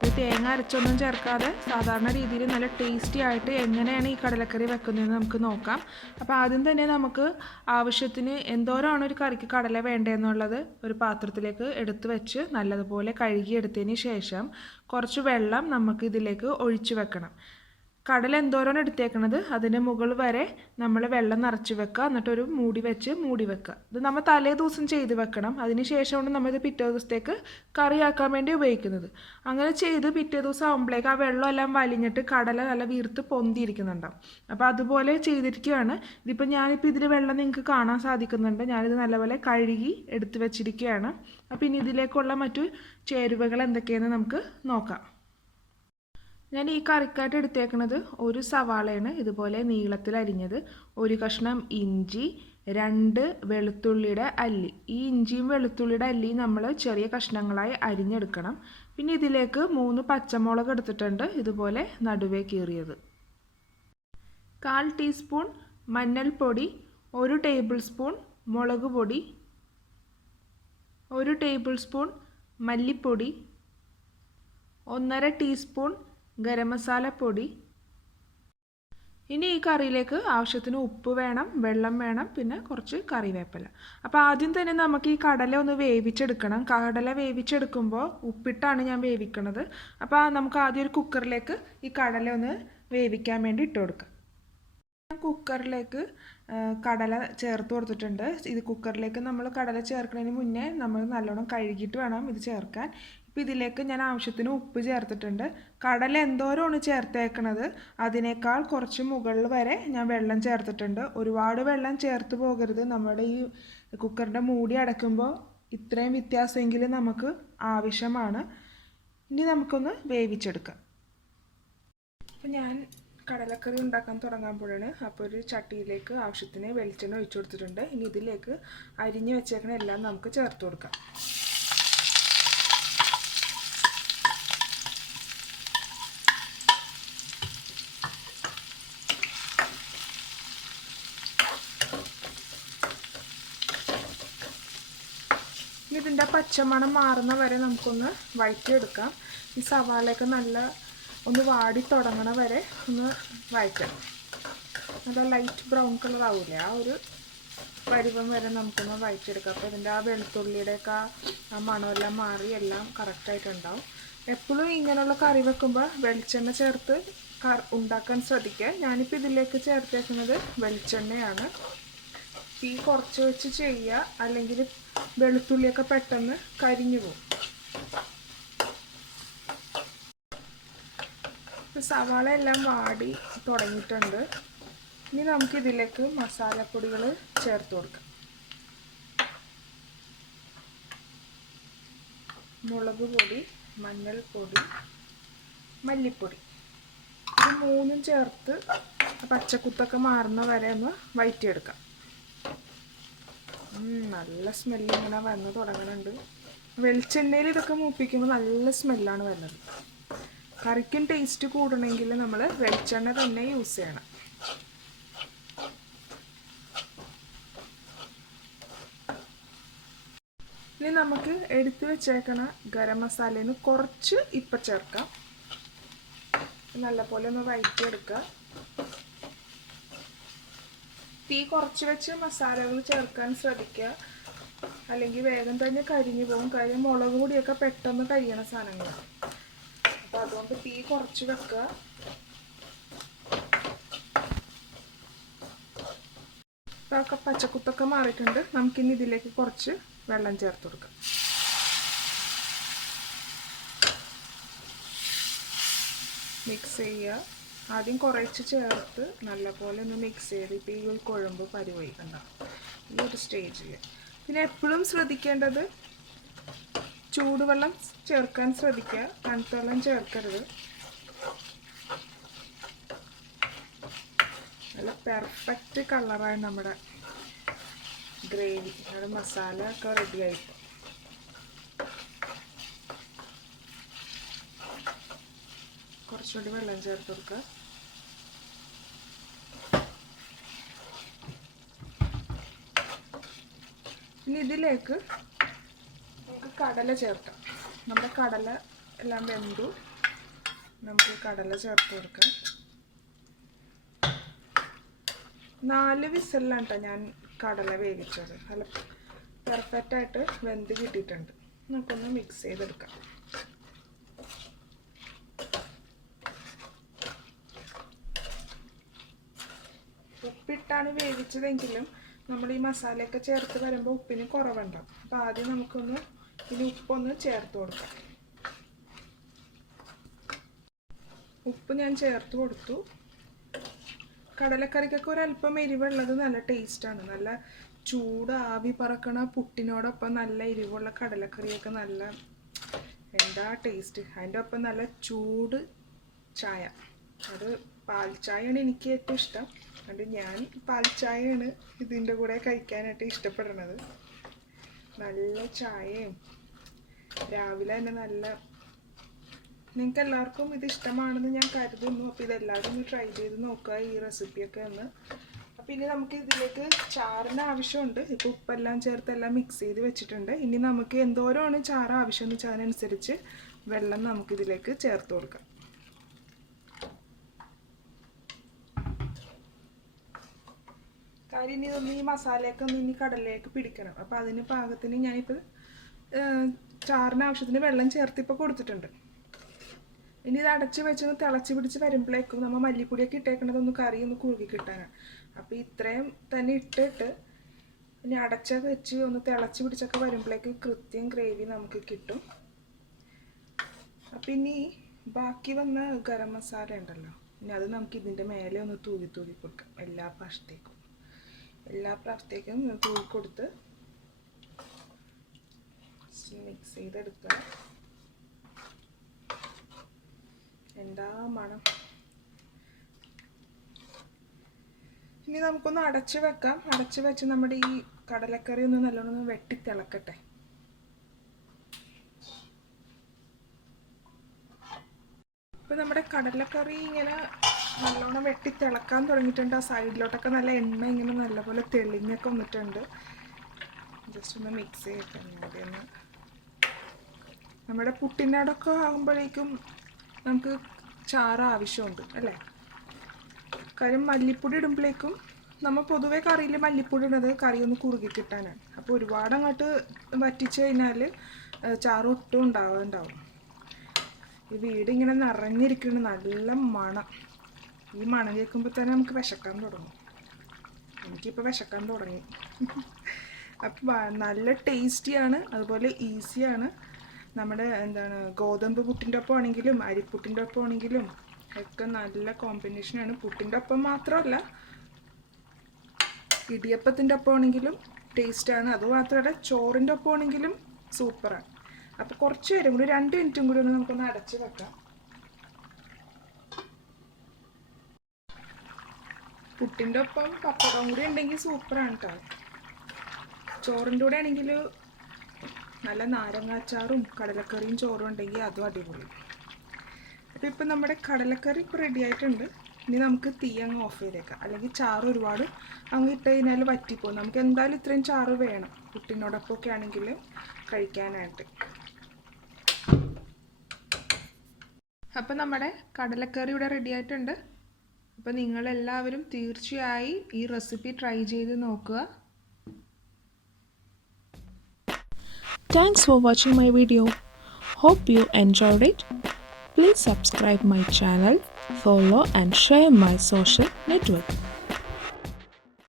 ഇത് തേങ്ങ അരച്ചൊന്നും ചേർക്കാതെ സാധാരണ രീതിയിൽ നല്ല ടേസ്റ്റി ആയിട്ട് എങ്ങനെയാണ് ഈ കടലക്കറി വെക്കുന്നതെന്ന് നമുക്ക് നോക്കാം. അപ്പോൾ ആദ്യം തന്നെ നമുക്ക് ആവശ്യത്തിന് എന്തോരമാണ് ഒരു കറിക്ക് കടല വേണ്ടതെന്നുള്ളത് ഒരു പാത്രത്തിലേക്ക് എടുത്ത് വെച്ച് നല്ലതുപോലെ കഴുകിയെടുത്തതിന് ശേഷം കുറച്ച് വെള്ളം നമുക്ക് ഇതിലേക്ക് ഒഴിച്ചു വെക്കണം. കടല എന്തോരമാണ് എടുത്തേക്കുന്നത് അതിൻ്റെ മുകൾ വരെ നമ്മൾ വെള്ളം നിറച്ച് വെക്കുക, എന്നിട്ടൊരു മൂടി വെക്കുക. ഇത് നമ്മൾ തലേ ദിവസം ചെയ്ത് വെക്കണം. അതിന് ശേഷമാണ് നമ്മളിത് പിറ്റേ ദിവസത്തേക്ക് കറിയാക്കാൻ വേണ്ടി ഉപയോഗിക്കുന്നത്. അങ്ങനെ ചെയ്ത് പിറ്റേ ദിവസം ആകുമ്പോഴേക്ക് ആ വെള്ളമെല്ലാം വലിഞ്ഞിട്ട് കടല നല്ല വീർത്ത് പൊന്തിയിരിക്കുന്നുണ്ടാവും. അപ്പോൾ അതുപോലെ ചെയ്തിരിക്കുകയാണ്. ഇതിപ്പോൾ ഞാനിപ്പോൾ ഇതിൽ വെള്ളം നിങ്ങൾക്ക് കാണാൻ സാധിക്കുന്നുണ്ട്. ഞാനിത് നല്ലപോലെ കഴുകി എടുത്ത് വെച്ചിരിക്കുകയാണ്. അപ്പോൾ ഇനി ഇതിലേക്കുള്ള മറ്റു ചേരുവകൾ എന്തൊക്കെയെന്ന് നമുക്ക് നോക്കാം. ഞാൻ ഈ കറിക്കായിട്ട് എടുത്തേക്കുന്നത് ഒരു സവാളയാണ് ഇതുപോലെ നീളത്തിൽ അരിഞ്ഞത്, ഒരു കഷ്ണം ഇഞ്ചി, 2 വെളുത്തുള്ളിയുടെ അല്ലി. ഈ ഇഞ്ചിയും വെളുത്തുള്ളിയുടെ അല്ലിയും നമ്മൾ ചെറിയ കഷ്ണങ്ങളായി അരിഞ്ഞെടുക്കണം. പിന്നെ ഇതിലേക്ക് 3 പച്ചമുളക് എടുത്തിട്ടുണ്ട്, ഇതുപോലെ നടുവേ കീറിയത്. 1/4 ടീസ്പൂൺ മഞ്ഞൾപ്പൊടി, 1 ടേബിൾ സ്പൂൺ മുളക് പൊടി, 1 ടേബിൾ സ്പൂൺ മല്ലിപ്പൊടി, 1/2 ടീസ്പൂൺ ഗരം മസാലപ്പൊടി. ഇനി ഈ കറിയിലേക്ക് ആവശ്യത്തിന് ഉപ്പ് വേണം, വെള്ളം വേണം, പിന്നെ കുറച്ച് കറിവേപ്പില. അപ്പോൾ ആദ്യം തന്നെ നമുക്ക് ഈ കടല ഒന്ന് വേവിച്ചെടുക്കണം. കടല വേവിച്ചെടുക്കുമ്പോൾ ഉപ്പിട്ടാണ് ഞാൻ വേവിക്കുന്നത്. അപ്പോൾ നമുക്ക് ആദ്യം ഒരു കുക്കറിലേക്ക് ഈ കടല ഒന്ന് വേവിക്കാൻ വേണ്ടി ഇട്ട് കൊടുക്കാം. കുക്കറിലേക്ക് കടല ചേർത്ത് കൊടുത്തിട്ടുണ്ട്. ഇത് കുക്കറിലേക്ക് നമ്മൾ കടല ചേർക്കുന്നതിന് മുന്നേ നമ്മൾ നല്ലോണം കഴുകിയിട്ട് വേണം ഇത് ചേർക്കാൻ. ഇപ്പോൾ ഇതിലേക്ക് ഞാൻ ആവശ്യത്തിന് ഉപ്പ് ചേർത്തിട്ടുണ്ട്. കടല എന്തോരമാണ് ചേർത്തേക്കണത് അതിനേക്കാൾ കുറച്ച് മുകളിൽ വരെ ഞാൻ വെള്ളം ചേർത്തിട്ടുണ്ട്. ഒരുപാട് വെള്ളം ചേർത്ത് പോകരുത്. നമ്മുടെ ഈ കുക്കറിൻ്റെ മൂടി അടയ്ക്കുമ്പോൾ ഇത്രയും വ്യത്യാസമെങ്കിലും നമുക്ക് ആവശ്യമാണ്. ഇനി നമുക്കൊന്ന് വേവിച്ചെടുക്കാം. അപ്പോൾ ഞാൻ കടലക്കറി ഉണ്ടാക്കാൻ തുടങ്ങാൻ അപ്പോൾ ഒരു ചട്ടിയിലേക്ക് ആവശ്യത്തിന് വെളിച്ചെണ്ണ ഒഴിച്ചു കൊടുത്തിട്ടുണ്ട്. ഇനി ഇതിലേക്ക് അരിഞ്ഞ് വെച്ചേക്കണ എല്ലാം നമുക്ക് ചേർത്ത് കൊടുക്കാം. ഇതിൻ്റെ പച്ചമണം മാറുന്ന വരെ നമുക്കൊന്ന് വഴറ്റിയെടുക്കാം. ഈ സവാളയൊക്കെ നല്ല ഒന്ന് വാടി തുടങ്ങണ വരെ ഒന്ന് വഴറ്റണം. നല്ല ലൈറ്റ് ബ്രൗൺ കളർ ആവില്ലേ, ആ ഒരു പരുവം വരെ നമുക്കൊന്ന് വഴറ്റിയെടുക്കാം. അപ്പോൾ ഇതിൻ്റെ ആ വെളുത്തുള്ളിയുടെയൊക്കെ ആ മണമെല്ലാം മാറി എല്ലാം കറക്റ്റായിട്ടുണ്ടാവും. എപ്പോഴും ഇങ്ങനെയുള്ള കറി വെക്കുമ്പോൾ വെളിച്ചെണ്ണ ചേർത്ത് ഉണ്ടാക്കാൻ ശ്രദ്ധിക്കുക. ഞാനിപ്പോൾ ഇതിലേക്ക് ചേർത്തേക്കുന്നത് വെളിച്ചെണ്ണയാണ്. തീ കുറച്ച് വെച്ച് ചെയ്യുക, അല്ലെങ്കിൽ വെളുത്തുള്ളിയൊക്കെ പെട്ടെന്ന് കരിഞ്ഞു പോകും. സവാള എല്ലാം വാടി തുടങ്ങിയിട്ടുണ്ട്. ഇനി നമുക്കിതിലേക്ക് മസാലപ്പൊടികൾ ചേർത്ത് കൊടുക്കാം. മുളക് പൊടി, മഞ്ഞൾപ്പൊടി, മല്ലിപ്പൊടി, ഇത് 3ഉം ചേർത്ത് പച്ചക്കുത്തൊക്കെ മാറുന്ന വരെ ഒന്ന് വഴറ്റിയെടുക്കാം. നല്ല സ്മെല്ല് ഇങ്ങനെ വന്ന് തുടങ്ങുന്നുണ്ട്. വെളിച്ചെണ്ണയിൽ ഇതൊക്കെ മൂപ്പിക്കുമ്പോൾ നല്ല സ്മെല്ലാണ് വരുന്നത്. കറിക്കും ടേസ്റ്റ് കൂടണമെങ്കിൽ നമ്മൾ വെളിച്ചെണ്ണ തന്നെ യൂസ് ചെയ്യണം. ഇനി നമുക്ക് എടുത്തു വെച്ചേക്കണ ഗരം മസാലയിൽ നിന്ന് കുറച്ച് ഇപ്പം ചേർക്കാം. നല്ലപോലെ ഒന്ന് വഴറ്റിയെടുക്കുക. തീ കുറച്ച് വെച്ച് മസാലകൾ ചേർക്കാൻ ശ്രദ്ധിക്കുക, അല്ലെങ്കിൽ വേഗം തന്നെ കരിഞ്ഞു പോകും. കാര്യം മുളക് പൊടിയൊക്കെ പെട്ടെന്ന് കരിയണ സാധനങ്ങളാണ്. അപ്പോൾ അതുകൊണ്ട് തീ കുറച്ച് വെക്കുക. ഇതൊക്കെ പച്ചക്കുത്തൊക്കെ മാറിയിട്ടുണ്ട്. നമുക്കിനി ഇതിലേക്ക് കുറച്ച് വെള്ളം ചേർത്ത് കൊടുക്കാം. മിക്സ് ചെയ്യുക. ആദ്യം കുറച്ച് ചേർത്ത് നല്ലപോലെ ഒന്ന് മിക്സ് ചെയ്ത് ഇപ്പോൾ ഈ ഒരു കുഴമ്പ് പരുവായി ഉണ്ടാവും ഈ ഒരു സ്റ്റേജിൽ. പിന്നെ എപ്പോഴും ശ്രദ്ധിക്കേണ്ടത് ചൂടുവെള്ളം ചേർക്കാൻ ശ്രദ്ധിക്കുക, തണുത്ത വെള്ളം ചേർക്കരുത്. നല്ല പെർഫെക്റ്റ് കളറായി നമ്മുടെ ഗ്രേവി, നമ്മുടെ മസാല ഒക്കെ റെഡി ആയിപ്പോൾ. കുറച്ചുകൂടി വെള്ളം ചേർത്ത് കൊടുക്കുക. ഇനി ഇതിലേക്ക് നമുക്ക് കടല ചേർക്കാം. നമ്മുടെ കടല എല്ലാം വെന്തു. നമുക്ക് കടല ചേർത്ത് കൊടുക്കാം. 4 വിസിലാണ് കേട്ടോ ഞാൻ കടല വേവിച്ചത്. നല്ല പെർഫെക്റ്റായിട്ട് വെന്ത് കിട്ടിയിട്ടുണ്ട്. നമുക്കൊന്ന് മിക്സ് ചെയ്തെടുക്കാം. ഉപ്പിട്ടാണ് വേവിച്ചതെങ്കിലും നമ്മൾ ഈ മസാലയൊക്കെ ചേർത്ത് വരുമ്പോൾ ഉപ്പിന് കുറവുണ്ടാവും. അപ്പോൾ ആദ്യം നമുക്കൊന്ന് ഇനി ഉപ്പൊന്ന് ചേർത്ത് കൊടുക്കാം. ഉപ്പ് ഞാൻ ചേർത്ത് കൊടുത്തു. കടലക്കറിക്കൊക്കെ ഒരല്പം എരിവുള്ളത് നല്ല ടേസ്റ്റാണ്. നല്ല ചൂട് ആവി പറക്കണ പുട്ടിനോടൊപ്പം നല്ല എരിവുള്ള കടലക്കറിയൊക്കെ നല്ല എന്താ ടേസ്റ്റ്. അതിൻ്റെ ഒപ്പം നല്ല ചൂട് ചായ, അത് പാൽ ചായയാണ് എനിക്ക് ഏറ്റവും ഇഷ്ടം. അതുകൊണ്ട് ഞാൻ പാൽ ചായയാണ് ഇതിൻ്റെ കൂടെ കഴിക്കാനായിട്ട് ഇഷ്ടപ്പെടുന്നത്. നല്ല ചായയും രാവിലെ തന്നെ നല്ല, നിങ്ങൾക്ക് എല്ലാവർക്കും ഇത് ഇഷ്ടമാണെന്ന് ഞാൻ കരുതുന്നു. അപ്പോൾ ഇതെല്ലാവരും ഒന്ന് ട്രൈ ചെയ്ത് നോക്കുക ഈ റെസിപ്പിയൊക്കെ ഒന്ന്. അപ്പോൾ ഇനി നമുക്ക് ഇതിലേക്ക് ചാറിന് ആവശ്യമുണ്ട്. ഇപ്പോൾ ഉപ്പെല്ലാം ചേർത്ത് എല്ലാം മിക്സ് ചെയ്ത് വെച്ചിട്ടുണ്ട്. ഇനി നമുക്ക് എന്തോരമാണ് ചാറ് ആവശ്യമെന്ന് വെച്ചാൽ അതിനനുസരിച്ച് വെള്ളം നമുക്കിതിലേക്ക് ചേർത്ത് കൊടുക്കാം. കാര്യം ഇനി ഇതൊന്ന് ഈ മസാലയൊക്കെ ഒന്ന് ഇനി കടലിലേക്ക് പിടിക്കണം. അപ്പോൾ അതിന് പാകത്തിന് ഞാനിപ്പോൾ ചാറിന് ആവശ്യത്തിന് വെള്ളം ചേർത്തിപ്പോൾ കൊടുത്തിട്ടുണ്ട്. ഇനി ഇത് അടച്ച് വെച്ചൊന്ന് തിളച്ച് പിടിച്ച് വരുമ്പോഴേക്കും നമ്മൾ മല്ലിപ്പൊടിയൊക്കെ ഇട്ടേക്കണതൊന്ന് കറി ഒന്ന് കുറുകി കിട്ടാനാണ്. അപ്പോൾ ഇത്രയും തന്നെ ഇട്ടിട്ട് ഇനി അടച്ചൊക്കെ വെച്ച് ഒന്ന് തിളച്ച് പിടിച്ചൊക്കെ വരുമ്പോഴേക്കും കൃത്യം ഗ്രേവി നമുക്ക് കിട്ടും. അപ്പം ഇനി ബാക്കി വന്ന ഗരം മസാല ഉണ്ടല്ലോ, ഇനി അത് നമുക്ക് ഇതിൻ്റെ മേലെ ഒന്ന് തൂവി കൊടുക്കാം. എല്ലാ പ്രാവശ്യത്തേക്കും തൂവി കൊടുത്ത് മിക്സ് ചെയ്തെടുക്കുക. എന്താ മണം. ഇനി നമുക്കൊന്ന് അടച്ച് വെക്കാം. അടച്ച് വെച്ച് നമ്മുടെ ഈ കടലക്കറി ഒന്ന് നല്ലോണം വെട്ടി തിളക്കട്ടെ. ഇപ്പോൾ നമ്മുടെ കടലക്കറി ഇങ്ങനെ നല്ലോണം വെട്ടി തിളക്കാൻ തുടങ്ങിയിട്ടുണ്ട്. ആ സൈഡിലോട്ടൊക്കെ നല്ല എണ്ണ ഇങ്ങനെ നല്ലപോലെ തെളിഞ്ഞൊക്കെ വന്നിട്ടുണ്ട്. ജസ്റ്റ് ഒന്ന് മിക്സ് ചെയ്തിട്ട് ഒന്ന് നമ്മുടെ പുട്ടിനടക്കം ആകുമ്പോഴേക്കും നമുക്ക് ചാറ് ആവശ്യമുണ്ട് അല്ലേ. കാര്യം മല്ലിപ്പൊടി ഇടുമ്പോഴേക്കും നമ്മൾ പൊതുവെ കറിയിൽ മല്ലിപ്പൊടി ഇടുന്നത് കറി ഒന്ന് കുറുകി കിട്ടാനാണ്. അപ്പോൾ ഒരുപാട് അങ്ങോട്ട് വറ്റിച്ച് കഴിഞ്ഞാൽ ചാറ് ഒട്ടും ഉണ്ടാവും. ഈ വീട് ഇങ്ങനെ നിറഞ്ഞിരിക്കുന്നു, നല്ല മണം. ഈ മണം കേൾക്കുമ്പോൾ തന്നെ നമുക്ക് വിശക്കാൻ തുടങ്ങും. എനിക്കിപ്പോൾ വിശക്കാൻ തുടങ്ങി. അപ്പോൾ നല്ല ടേസ്റ്റിയാണ്, അതുപോലെ ഈസിയാണ്. നമ്മുടെ ഗോതമ്പ് പുട്ടിൻ്റെ ഒപ്പം ആണെങ്കിലും അരിപ്പുട്ടിൻ്റെ ഒപ്പം ആണെങ്കിലും ഒക്കെ നല്ല കോമ്പിനേഷനാണ്. പുട്ടിൻ്റെ ഒപ്പം മാത്രമല്ല, ഇടിയപ്പത്തിൻ്റെ ഒപ്പം ആണെങ്കിലും ടേസ്റ്റാണ്. അതുമാത്രമല്ല ചോറിൻ്റെ ഒപ്പം ആണെങ്കിലും സൂപ്പറാണ്. അപ്പോൾ കുറച്ച് നേരം കൂടി 2 മിനിറ്റും കൂടി ഒന്ന് നമുക്കൊന്ന് അടച്ച് വെക്കാം. പുട്ടിൻ്റെ ഒപ്പം പപ്പടം കൂടി ഉണ്ടെങ്കിൽ സൂപ്പറാണ് കേട്ടോ. ചോറിൻ്റെ കൂടെ ആണെങ്കിൽ നല്ല നാരങ്ങാച്ചാറും കടലക്കറിയും ചോറും ഉണ്ടെങ്കിൽ അതും അടിപൊളി. അപ്പോൾ ഇപ്പം നമ്മുടെ കടലക്കറി ഇപ്പോൾ റെഡി ആയിട്ടുണ്ട്. ഇനി നമുക്ക് തീ അങ്ങ് ഓഫ് ചെയ്തേക്കാം. അല്ലെങ്കിൽ ചാറ് ഒരുപാട് അങ്ങ് ഇട്ട് കഴിഞ്ഞാൽ വറ്റിപ്പോകും. നമുക്ക് എന്തായാലും ഇത്രയും ചാറ് വേണം പുട്ടിനോടൊപ്പമൊക്കെ ആണെങ്കിൽ കഴിക്കാനായിട്ട്. അപ്പോൾ നമ്മുടെ കടലക്കറി ഇവിടെ റെഡി ആയിട്ടുണ്ട്. അപ്പോൾ നിങ്ങളെല്ലാവരും തീർച്ചയായും ഈ റെസിപ്പി ട്രൈ ചെയ്ത് നോക്കുക. Thanks for watching my video. Hope you enjoyed it. Please subscribe my channel, follow and share my social network.